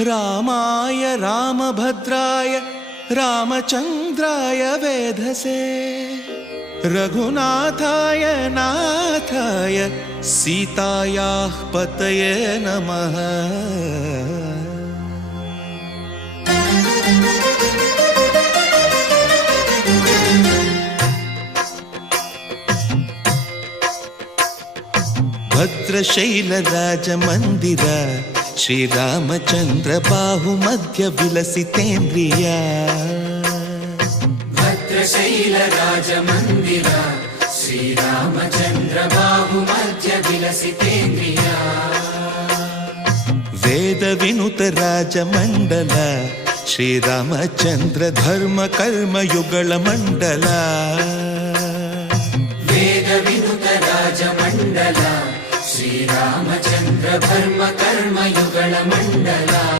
रामाय रामभद्राय रामचन्द्राय वेधसे रघुनाथाय नाथाय सीतायाः पतये नमः। भद्रशैलराजमन्दिर श्रीरामचन्द्र बाहुमध्य विलसितेन्द्रिया। भद्रशैलराजमन्दिर श्रीरामचन्द्र बाहुमध्य विलसितेन्द्रिया। वेदविनुत राजमण्डल श्रीरामचन्द्र धर्म कर्म युगल मण्डल। वेदविनुत राजमण्डल श्रीरामचन्द्र धर्म कर्म युगल मण्डल।